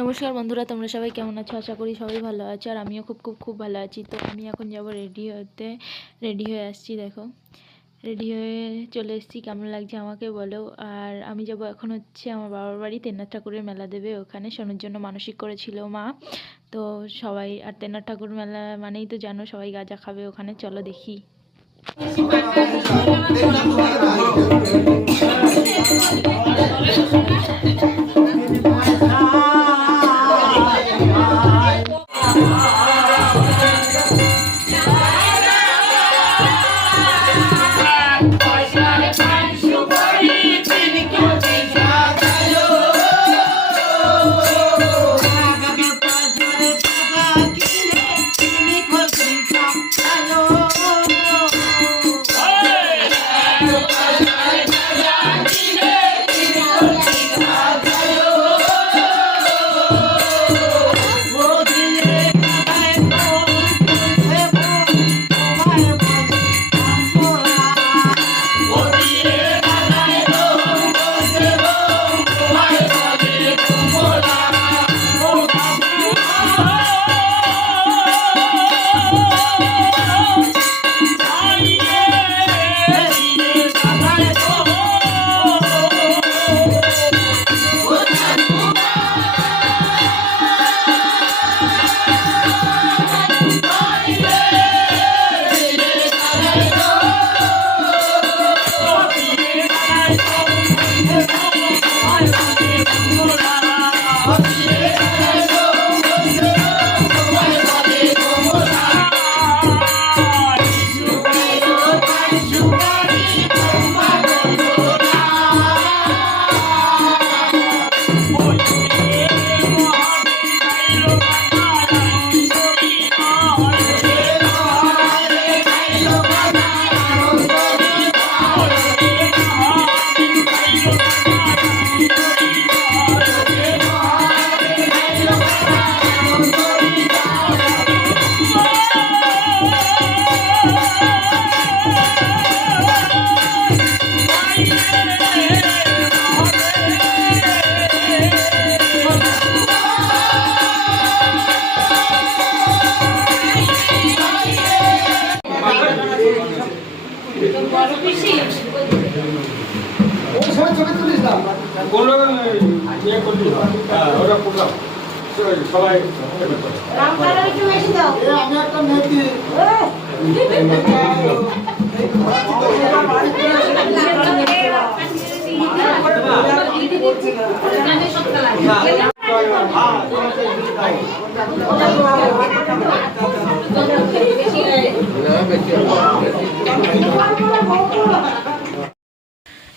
নমস্কার বন্ধুরা, তোমরা সবাই কেমন আছো? আশা করি সবাই ভালো আছো, আর আমিও খুব খুব খুব ভালো আছি। তো আমি এখন যাব রেডি হয়ে আসছি। দেখো, রেডি হয়ে চলে এসেছি। কেমন লাগছে আমাকে বলো। আর আমি যাব এখন হচ্ছে আমার বাবার বাড়ি, তেনার ঠাকুরের মেলা দেবে ওখানে। শোনার জন্য মানসিক করেছিল মা। তো সবাই, আর তেনার ঠাকুর মেলা মানেই তো জানো, সবাই গাঁজা খাবে ওখানে। চলো দেখি।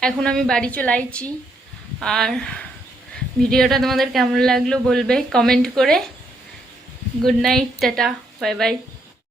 এখন আমি বাড়ি চলে আইছি। আর ভিডিওটা তোমাদের কেমন লাগলো বলবে কমেন্ট করে। Good night, tata, bye bye.